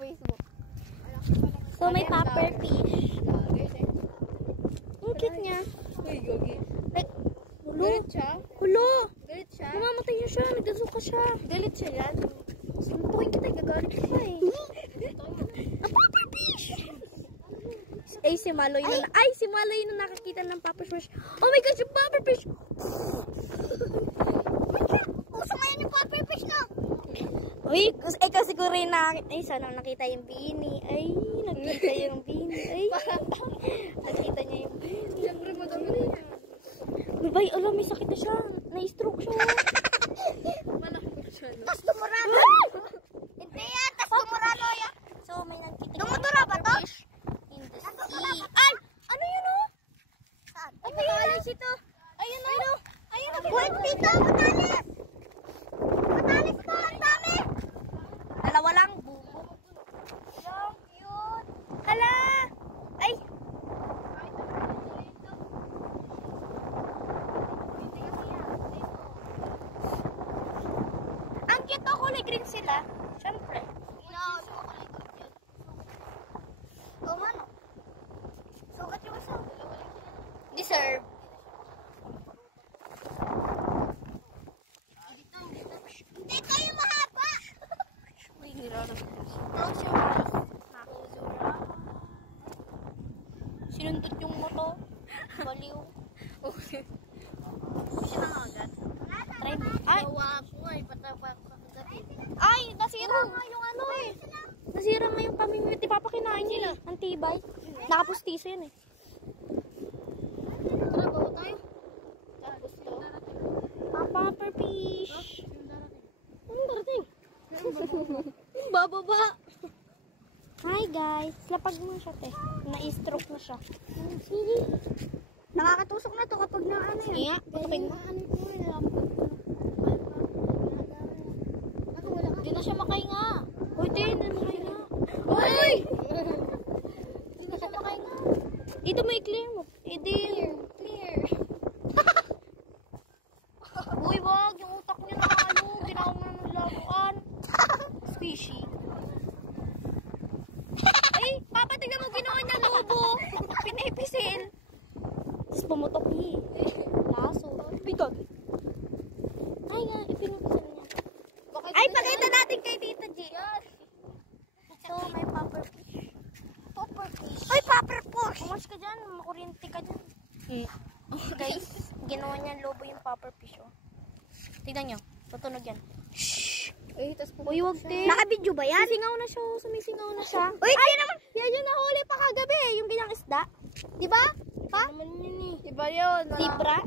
Facebook. So, may puffer fish. Ang cute niya. Uy, gogi. Like, hulo. Galit siya? Hulo. Galit siya? Namamatay niya siya. Nagdasuka siya. Galit siya yan? Simpuhin kita. Gagalit ka eh. Ang puffer fish! Ay, si Maloy na. Ay, si Maloy na nakakita ng puffer fish. Oh my gosh, yung puffer fish! Uso ngayon yung puffer fish na. Uy, kasi ko rin nakakita. Ay, sana nakita yung bini. Ay, nakita yung bini. Ay, nakita niya yung bini. Siyempre, madami na yan. Bibay, alam, may sakit na siya. Na-stroke siya. Malakot siya, no? Tas dumurado. Hindi yan, tas dumurado yan. So, may nagkita. Dumudura ba to? In the sea. Ay! Ano yun, oh? Saan? Ay, may alis ito. Ayun, oh. Ayun, oh. Wait, dito, matalis! Matalis po, ang dami! Dalawa lang, bubo. Yung cute! Hala! Ay! Ang cute, oh. Kulay green sila. Siyempre. O, mano? Sukat yung aso. Deserve. Dito yung mahaba! Uy, hirarap. Close your eyes. Sinundot yung moto. Baliw. Siya na agad. Try mo. Ay! Gawa ko nga, ipatapak ko agad. Ay! Nasira nga yung ano eh. Nasira nga yung pamimit. Di papakinain niya eh. Ang tibay. Nakapustiso yun eh. Tara, bawa tayo. Tapos to. Puffer fish. Anong darating? Bababa. Hi guys. Lapag mo siya te. Na-stroke na siya. Sige. Nakakatusok na to kapag naano yan. Sige nga. Putukin mo. Hindi na siya makahinga. Uy, di. Namahinga. Uy! Hindi na siya makahinga. Dito mo i-clear mo. Hindi. Clear. Uy, wag. Yung utak niya na ano. Ginawa mo na ng laruan. Squishy. Ay, Papa, tignan mo ginawa niya lobo. Pinipisil. Tapos pumutok eh. Laso. Pitot. Ay nga, ipinutusan niya. Ay, pakita natin kay Tita G. So, may puffer fish. Puffer fish. Ay, puffer fish! Umas ka dyan. Makuryente ka dyan. Guys, ginawa niya lobo yung puffer fish. Oh. Tignan nyo. Tutunog yan. Ay, tas Uy, wag te. Naka-video ba yan? Sumisingaw na siya. Sumisingaw na siya. Uy, ay, naman. Yan yung nahuli pa kagabi. Yung ganyang isda. Diba? Ha? naman yun eh. Iba yun. Zebra?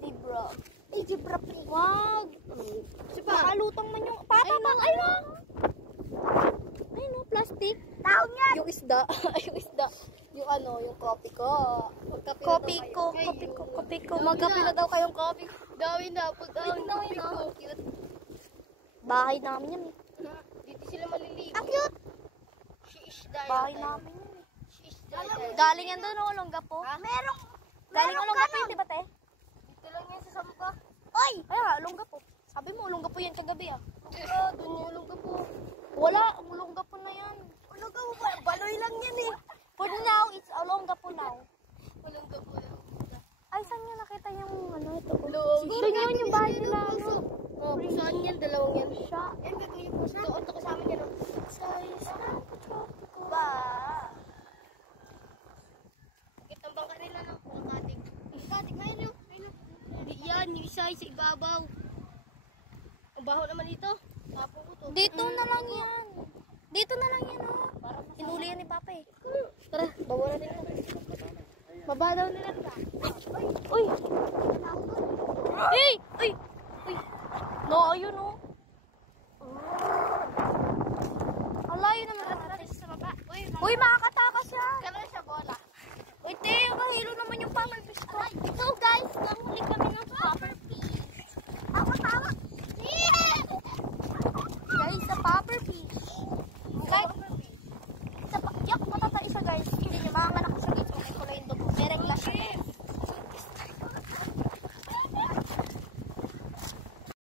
Zebra. Ay, zebra pre. Wag. Sipa. Nakalutang man yung... Papa, bang. Ay, no. Ay, no. Plastic. Taon yan. Yung isda. yung isda. Yung ano, yung coffee ko. Kopi ko. Magkape na daw kayong coffee ko. Gawin na po daw. Coffee ko. Cute. Bahay namin yan eh. Dito sila maliligo. Ang cute. She is there. Bahay namin yan eh. She is there. Galing yan doon, oh, Olongapo. Merong. Galing Olongapo yun, di ba, te? Dito lang yan sa Sampa. Ay! Ay, Olongapo. Sabi mo, Olongapo yan kagabi ah. Doon yung ulong po. Wala, Olongapo na yan. Ulong ka po ba? Baloy lang yan eh. For now, it's Olongapo now. Ulong ka po. Ay, saan nyo nakita yung ano ito? Siguro Doon yun yung bahay nila. puso. Oh, saan yan? Dalawang yan. Siya. Yan, gagawin yung puso. Ito kasama niya. Ba? Kitang bangka rin na ng katik. Katik na yun. Hindi yan. Yung isa sa ibabaw. Ang baho naman dito. Tapong ko to. Dito na lang yan. Dito na lang yan, oh. Hinuli yan ni Papa eh. Tara, bawa na rin. Baba daw nila. Uy! Hey! Uy! Uy! No, ayun, oh. Alayo naman. Sa baba. Uy, makakatakas yan. Kailan siya bola? Uy, te, yung kahilo naman yung Papa.